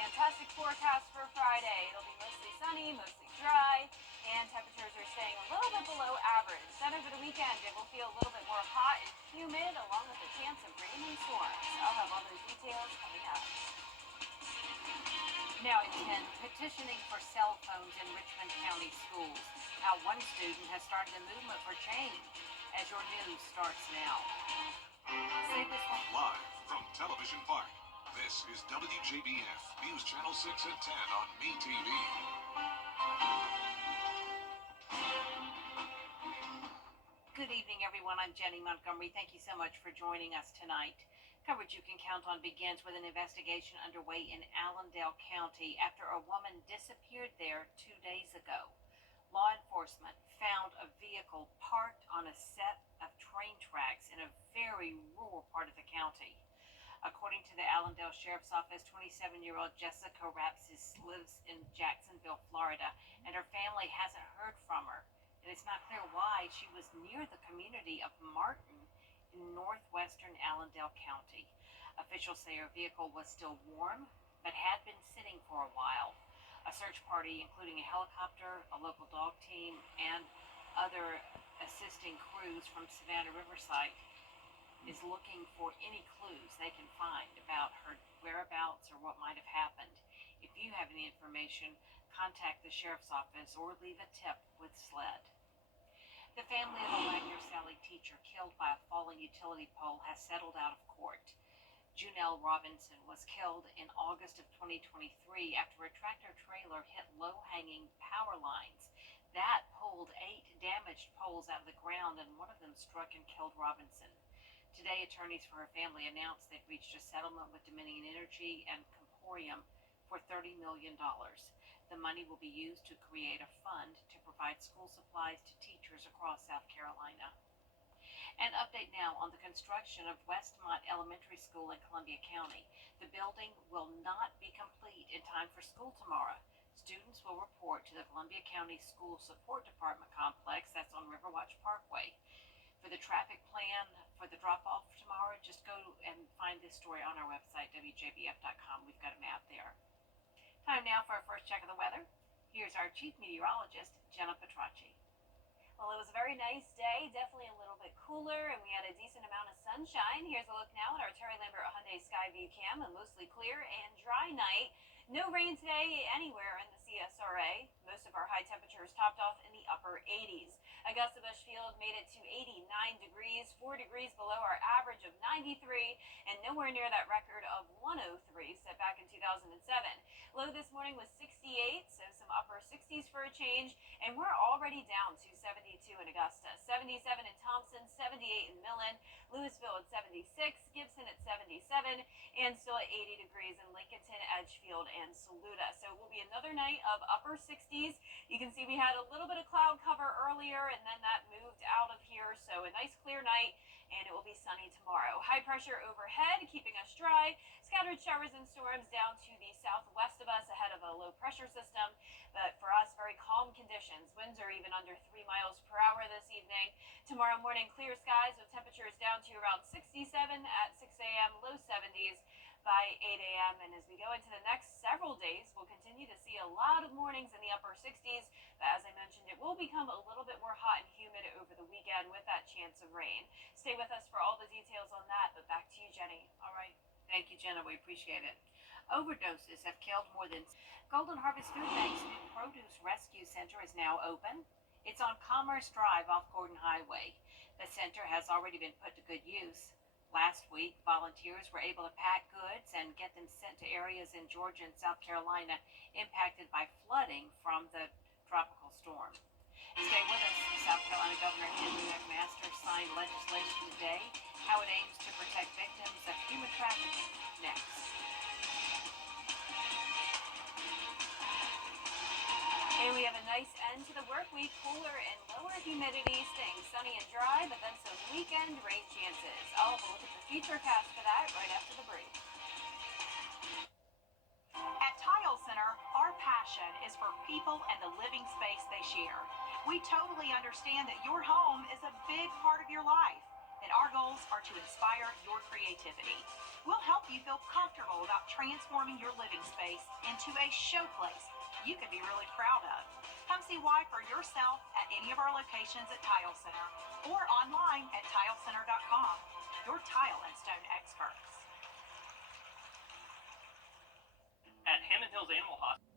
fantastic forecast for Friday. It'll be mostly sunny, mostly dry, and temperatures are staying a little bit below average. Then over the weekend, it will feel a little bit more hot and humid, along with a chance of rain and storms. I'll have all those details coming up. Now at 10, petitioning for cell phones in Richmond County schools. How one student has started a movement for change. As your news starts now. Stay this one. Live from Television Park, this is WJBF News Channel 6 at 10 on MeTV. Good evening, everyone. I'm Jenny Montgomery. Thank you so much for joining us tonight. Coverage you can count on begins with an investigation underway in Allendale County after a woman disappeared there 2 days ago. Law enforcement found a vehicle parked on a set of train tracks in a very rural part of the county. According to the Allendale Sheriff's Office, 27-year-old Jessica Rapsis lives in Jacksonville, Florida, and her family hasn't heard from her. And it's not clear why. She was near the community of Martin in northwestern Allendale County. Officials say her vehicle was still warm, but had been sitting for a while. A search party, including a helicopter, a local dog team, and other assisting crews from Savannah Riverside, is looking for any clues they can find about her whereabouts or what might have happened. If you have any information, contact the Sheriff's Office or leave a tip with SLED. The family of a Wagner Sally teacher killed by a falling utility pole has settled out of court. Junelle Robinson was killed in August of 2023 after a tractor-trailer hit low-hanging power lines. That pulled 8 damaged poles out of the ground, and one of them struck and killed Robinson. Today, attorneys for her family announced they'd reached a settlement with Dominion Energy and Comporium for $30 million. The money will be used to create a fund to provide school supplies to teachers across South Carolina. An update now on the construction of Westmont Elementary School in Columbia County. The building will not be complete in time for school tomorrow. Students will report to the Columbia County School Support Department complex that's on Riverwatch Parkway. For the traffic plan for the drop-off tomorrow, just go and find this story on our website, WJBF.com. We've got a map there. Time now for our first check of the weather. Here's our chief meteorologist, Jenna Petracci. Well, it was a very nice day, definitely a little bit cooler, and we had a decent amount of sunshine. Here's a look now at our Terry Lambert Hyundai Skyview Cam, a mostly clear and dry night. No rain today anywhere in the CSRA. Most of our high temperatures topped off in the upper 80s. Augusta Bushfield made it to 89 degrees, 4 degrees below our average of 93, and nowhere near that record of 103 set back in 2007. Low this morning was 68, so some upper 60s for a change, and we're already down to 72 in Augusta, 77 in Thompson, 78 in Millen, Louisville at 76, Gibson at 77, and still at 80 degrees in Lincolnton, Edgefield, and Saluda. So it will be another night of upper 60s. You can see we had a little bit of cloud cover earlier, and then that moved out of here, so a nice clear night, and it will be sunny tomorrow. High pressure overhead, keeping us dry. Scattered showers and storms down to the southwest of us ahead of a low pressure system. But for us, very calm conditions. Winds are even under 3 miles per hour this evening. Tomorrow morning, clear skies with temperatures down to around 67 at 6 a.m., low 70s by 8 a.m. And as we go into the next several days, we'll continue to see a lot of mornings in the upper 60s. But as I mentioned, it will become a little bit more hot and humid over the weekend with that chance of rain. Stay with us for all the details on that. But back to you, Jenny. All right. Thank you, Jenna. We appreciate it. Overdoses have killed more than Golden Harvest Food Bank's new produce rescue center is now open. It's on Commerce Drive off Gordon Highway. The center has already been put to good use. Last week, volunteers were able to pack goods and get them sent to areas in Georgia and South Carolina impacted by flooding from the tropical storm. Stay with us. South Carolina Governor Henry McMaster signed legislation today, how it aims to protect victims of human trafficking. Next. And we have a nice end to the work week, cooler and lower humidity, staying sunny and dry, but then some weekend rain chances. I'll have a look at the futurecast for that right after the break. At Tile Center, our passion is for people and the living space they share. We totally understand that your home is a big part of your life, and our goals are to inspire your creativity. We'll help you feel comfortable about transforming your living space into a showplace you can be really proud of. Come see why for yourself at any of our locations at Tile Center or online at tilecenter.com. Your tile and stone experts. At Hammond Hills Animal Hospital.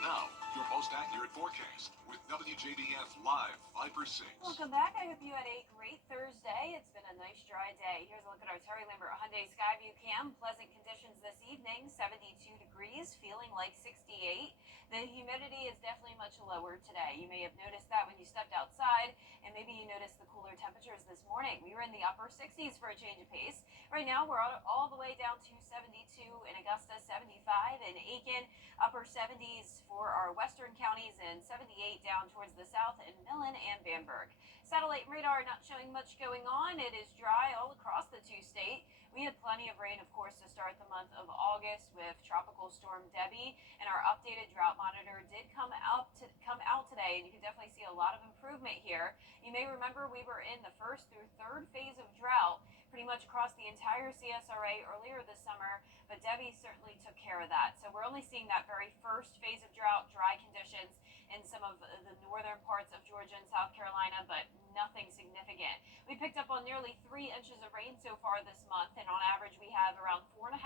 Now, your most accurate forecast with WJBF Live Viper 6. Welcome back. I hope you had a great Thursday. It's been a nice dry day. Here's a look at our Terry Lambert Hyundai Skyview Cam. Pleasant conditions this evening, 72 degrees, feeling like 68. The humidity is definitely much lower today. You may have noticed that when you stepped outside, and maybe you noticed the cooler temperatures this morning. We were in the upper 60s for a change of pace. Right now, we're all the way down to 72 in Augusta, 75 in Aiken, upper 70s for our western counties, and 78 down towards the south in Millen and Bamberg. Satellite radar not showing much going on. It is dry all across the two-state. We had plenty of rain, of course, to start the month of August with Tropical Storm Debbie, and our updated drought monitor did come out today, and you can definitely see a lot of improvement here. You may remember we were in the first through third phase of drought pretty much across the entire CSRA earlier this summer, but Debbie certainly took care of that. So we're only seeing that very first phase of drought, dry conditions in some of the northern parts of Georgia and South Carolina, but nothing significant. We picked up on nearly 3 inches of rain so far this month, and on average we have around 4.5.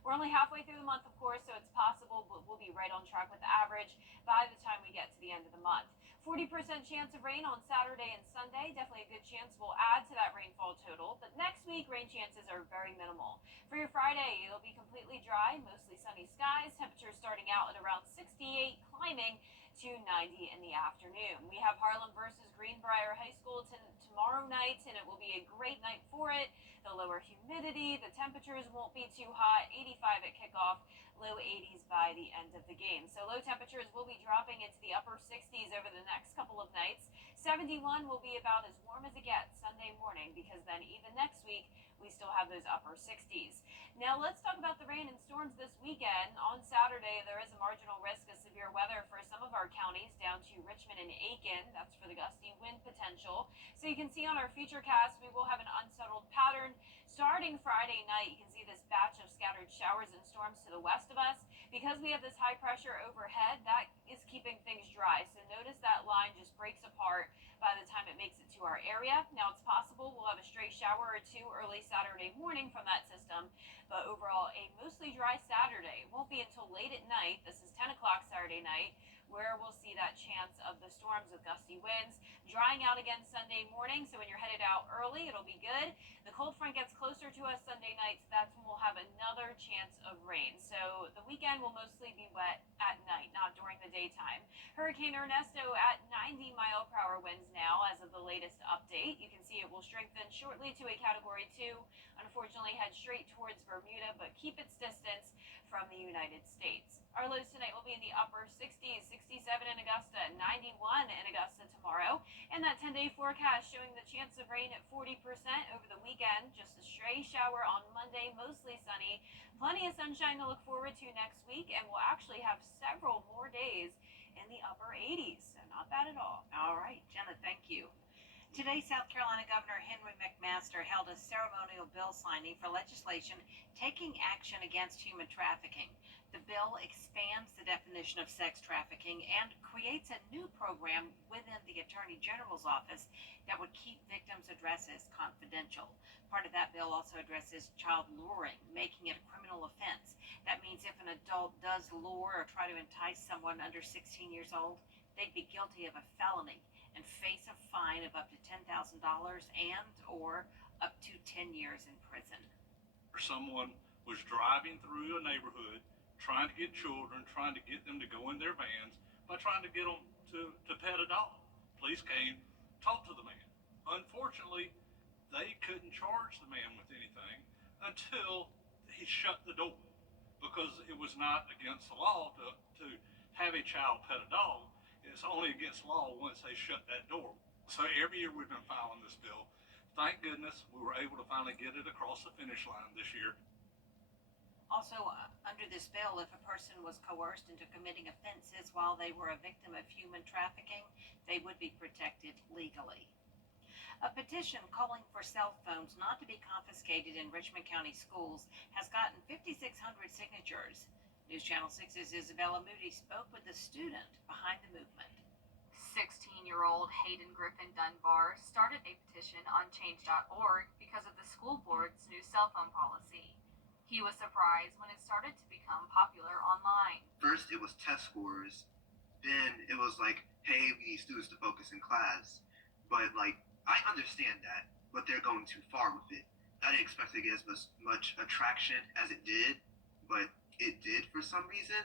We're only halfway through the month, of course, so it's possible, but we'll be right on track with the average by the time we get to the end of the month. 40% chance of rain on Saturday and Sunday. Definitely a good chance we'll add to that rainfall total. But next week, rain chances are very minimal. For your Friday, it'll be completely dry, mostly sunny skies. Temperatures starting out at around 68, climbing to 90 in the afternoon. We have Harlem versus Greenbrier High School tomorrow night, and it will be a great night for it. The lower humidity, the temperatures won't be too hot, 85 at kickoff, low 80s by the end of the game. So low temperatures will be dropping into the upper 60s over the next couple of nights. 71 will be about as warm as it gets Sunday morning, because then even next week we still have those upper 60s. Now let's talk about the rain and storms this weekend. On Saturday, there is a marginal risk of severe weather for some of our counties down to Richmond and Aiken. That's for the gusty wind potential. So you can see on our futurecast, we will have an unsettled pattern starting Friday night. You can see this batch of scattered showers and storms to the west of us. Because we have this high pressure overhead, that is keeping things dry. So notice that line just breaks apart by the time it makes it to our area. Now it's possible we'll have a stray shower or two early Saturday morning from that system, but overall a mostly dry Saturday. It won't be until late at night. This is 10 o'clock Saturday night where we'll see that chance of the storms with gusty winds. Drying out again Sunday morning, so when you're headed out early, it'll be good. The cold front gets closer to us Sunday night, so that's when we'll have another chance of rain. So the weekend will mostly be wet at night, not during the daytime. Hurricane Ernesto at 90-mile-per-hour winds now as of the latest update. You can see it will strengthen shortly to a Category 2. Unfortunately, head straight towards Bermuda, but keep its distance from the United States. Our lows tonight will be in the upper 60s, 67 in Augusta, 91 in Augusta tomorrow. And that 10-day forecast showing the chance of rain at 40% over the weekend. Just a stray shower on Monday, mostly sunny. Plenty of sunshine to look forward to next week, and we'll actually have several more days in the upper 80s. So not bad at all. All right, Jenna, thank you. Today, South Carolina Governor Henry McMaster held a ceremonial bill signing for legislation taking action against human trafficking. The bill expands the definition of sex trafficking and creates a new program within the Attorney General's office that would keep victims' addresses confidential. Part of that bill also addresses child luring, making it a criminal offense. That means if an adult does lure or try to entice someone under 16 years old, they'd be guilty of a felony and face a fine of up to $10,000 and or up to 10 years in prison. Someone was driving through a neighborhood trying to get children, trying to get them to go in their vans by trying to get them to pet a dog. Police came, talked to the man. Unfortunately, they couldn't charge the man with anything until he shut the door, because it was not against the law to have a child pet a dog. It's only against law once they shut that door. So every year we've been filing this bill. Thank goodness we were able to finally get it across the finish line this year. Also, under this bill, if a person was coerced into committing offenses while they were a victim of human trafficking, they would be protected legally. A petition calling for cell phones not to be confiscated in Richmond County schools has gotten 5,600 signatures. News Channel 6's Isabella Moody spoke with the student behind the movement. 16-year-old Hayden Griffin Dunbar started a petition on change.org because of the school board's new cell phone policy. He was surprised when it started to become popular online. First, it was test scores. Then it was like, hey, we need students to focus in class. But, I understand that, but they're going too far with it. I didn't expect to get as much attraction as it did, but it did for some reason.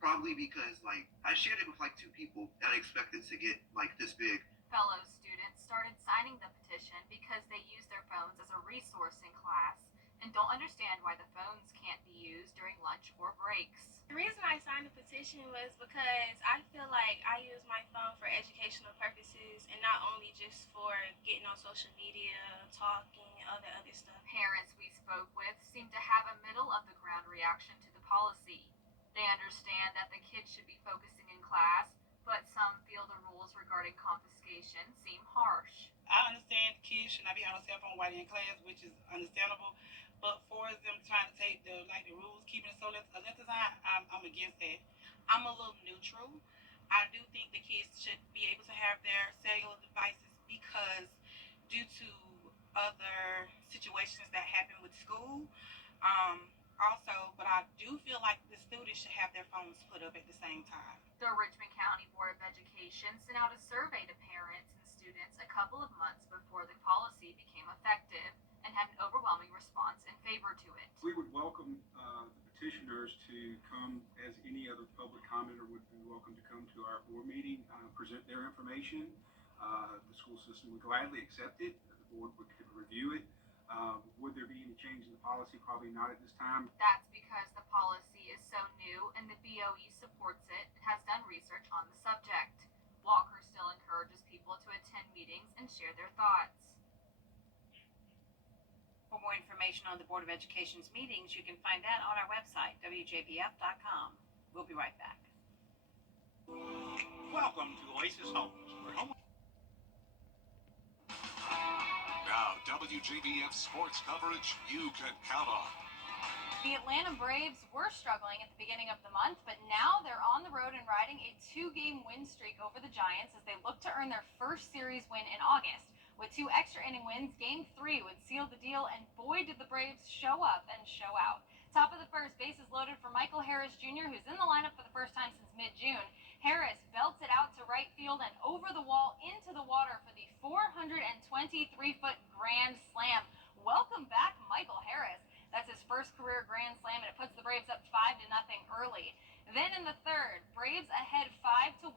Probably because, I shared it with, 2 people, and I expected to get, this big. Fellow students started signing the petition because they use their phones as a resource in class and don't understand why the phones can't be used during lunch or breaks. The reason I signed the petition was because I feel like I use my phone for educational purposes and not only just for getting on social media, talking, other stuff. Parents we spoke with seem to have a middle of the ground reaction to the policy. They understand that the kids should be focusing in class, but some feel the rules regarding confiscation seem harsh. I understand kids should not be on a cell phone while they're in class, which is understandable. But for them trying to take the rules, keeping it so lengthy, I'm against that. I'm a little neutral. I do think the kids should be able to have their cellular devices because due to other situations that happen with school, but I do feel like the students should have their phones put up at the same time. The Richmond County Board of Education sent out a survey to parents and students a couple of months before the policy became effective and had an overwhelming response in favor to it. We would welcome the petitioners to come, as any other public commenter would be welcome to come to our board meeting, present their information. The school system would gladly accept it. The board could review it. Would there be any change in the policy? Probably not at this time. That's because the policy is so new and the BOE supports it and has done research on the subject. Walker still encourages people to attend meetings and share their thoughts. For more information on the Board of Education's meetings, you can find that on our website, WJBF.com. We'll be right back. Welcome to Oasis Homes, where home. Now, WJBF sports coverage you can count on. The Atlanta Braves were struggling at the beginning of the month, but now they're on the road and riding a 2-game win streak over the Giants as they look to earn their first series win in August. With 2 extra inning wins, Game 3 would seal the deal, and boy did the Braves show up and show out. Top of the first, bases loaded for Michael Harris Jr., who's in the lineup for the first time since mid-June. Harris belts it out to right field and over the wall into the water for the 423-foot grand slam. Welcome back, Michael Harris. That's his first career grand slam, and it puts the Braves up 5-0 early. Then in the third, Braves ahead 5-1.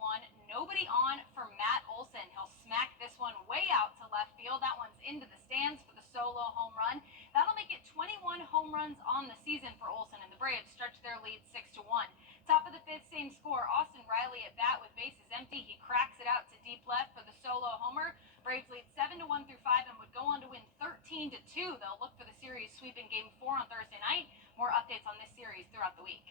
Nobody on for Matt Olson. He'll smack this one way out to left field. That one's into the stands for the solo home run. That'll make it 21 home runs on the season for Olson, and the Braves stretch their lead 6-1. Top of the fifth, same score. Austin Riley at bat with bases empty. He cracks it out to deep left for the solo homer. Braves lead 7-1 through 5 and would go on to win 13-2. They'll look for the series sweep in Game 4 on Thursday night. More updates on this series throughout the week.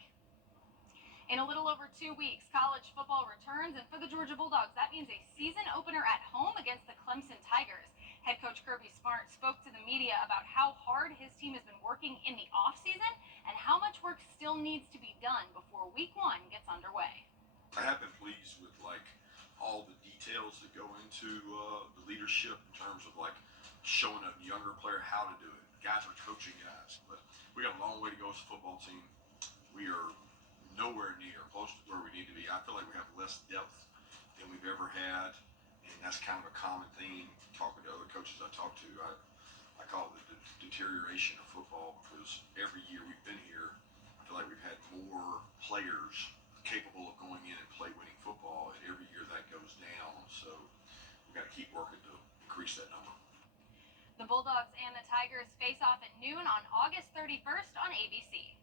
In a little over 2 weeks, college football returns, and for the Georgia Bulldogs, that means a season opener at home against the Clemson Tigers. Head coach Kirby Smart spoke to the media about how hard his team has been working in the offseason and how much work still needs to be done before Week 1 gets underway. I have been pleased with all the details that go into the leadership in terms of showing a younger player how to do it. Guys are coaching guys, but we got a long way to go as a football team. We are nowhere near close to where we need to be. I feel like we have less depth than we've ever had, and that's kind of a common theme. Talking to other coaches I talk to, I call it the deterioration of football, because every year we've been here, I feel like we've had more players capable of going in and play winning football, and every year that goes down. So we've got to keep working to increase that number. The Bulldogs and the Tigers face off at noon on August 31st on ABC.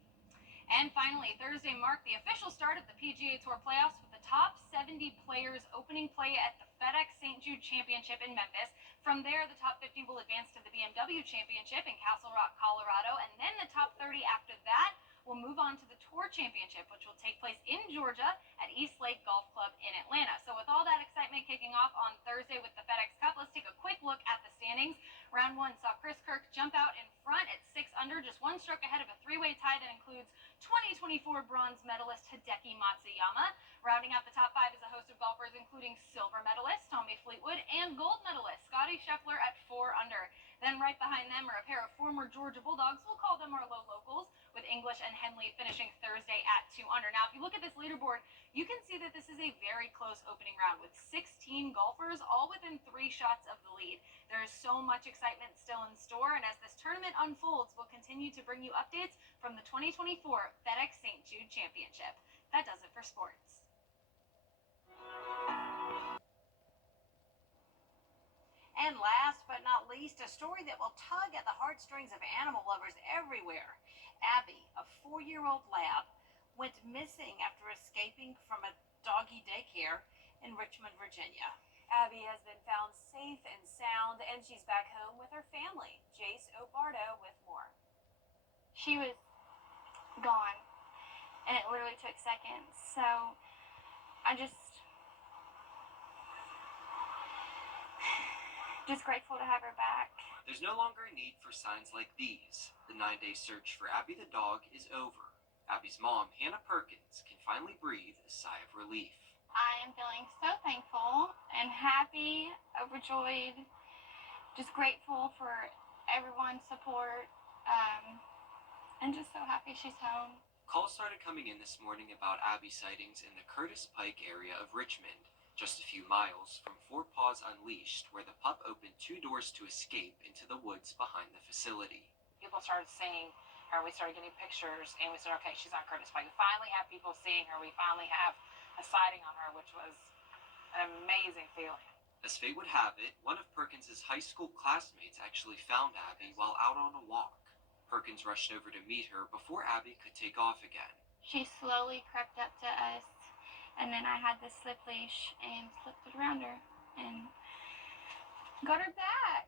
And finally, Thursday marked the official start of the PGA Tour playoffs with the top 70 players opening play at the FedEx St. Jude Championship in Memphis. From there, the top 50 will advance to the BMW Championship in Castle Rock, Colorado, and then the top 30 after that will move on to the Tour Championship, which will take place in Georgia at East Lake Golf Club in Atlanta. So with all that excitement kicking off on Thursday with the FedEx Cup, let's take a quick look at the standings. Round 1 saw Chris Kirk jump out in front at 6 under, just one stroke ahead of a three-way tie that includes 2024 bronze medalist Hideki Matsuyama. Rounding out the top 5 is a host of golfers including silver medalist Tommy Fleetwood and gold medalist Scotty Scheffler at 4 under. Then right behind them are a pair of former Georgia Bulldogs, we'll call them our low locals, with English and Henley finishing Thursday at 2 under. Now, if you look at this leaderboard, you can see that this is a very close opening round with 16 golfers, all within 3 shots of the lead. There is so much excitement still in store, and as this tournament unfolds, we'll continue to bring you updates from the 2024 FedEx St. Jude Championship. That does it for sports. And last but not least, a story that will tug at the heartstrings of animal lovers everywhere. Abby, a 4-year-old lab, went missing after escaping from a doggy daycare in Richmond, Virginia. Abby has been found safe and sound, and she's back home with her family. Jace Obardo with more. She was gone, and it literally took seconds. So I just grateful to have her back. There's no longer a need for signs like these. The 9-day search for Abby the dog is over. Abby's mom, Hannah Perkins, can finally breathe a sigh of relief. I am feeling so thankful and happy, overjoyed, just grateful for everyone's support, and just so happy she's home. Calls started coming in this morning about Abby sightings in the Curtis Pike area of Richmond, just a few miles from Four Paws Unleashed, where the pup opened 2 doors to escape into the woods behind the facility. People started seeing her, we started getting pictures, and we said, okay, she's on Curtis Pike. We finally have people seeing her. We finally have a sighting on her, which was an amazing feeling. As fate would have it, one of Perkins's high school classmates actually found Abby while out on a walk. Perkins rushed over to meet her before Abby could take off again. She slowly crept up to us, and then I had the slip leash and slipped it around her and got her back.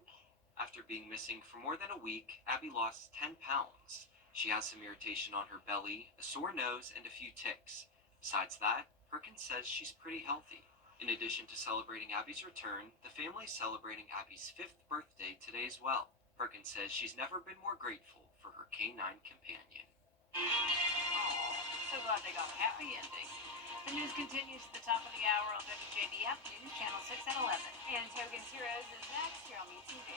After being missing for more than a week, Abby lost 10 pounds. She has some irritation on her belly, a sore nose, and a few ticks. Besides that, Perkins says she's pretty healthy. In addition to celebrating Abby's return, the family is celebrating Abby's 5th birthday today as well. Perkins says she's never been more grateful for her canine companion. So glad they got a happy ending. The news continues at the top of the hour on WJBF News, Channel 6 at 11. And Togans Heroes is next here on WTV.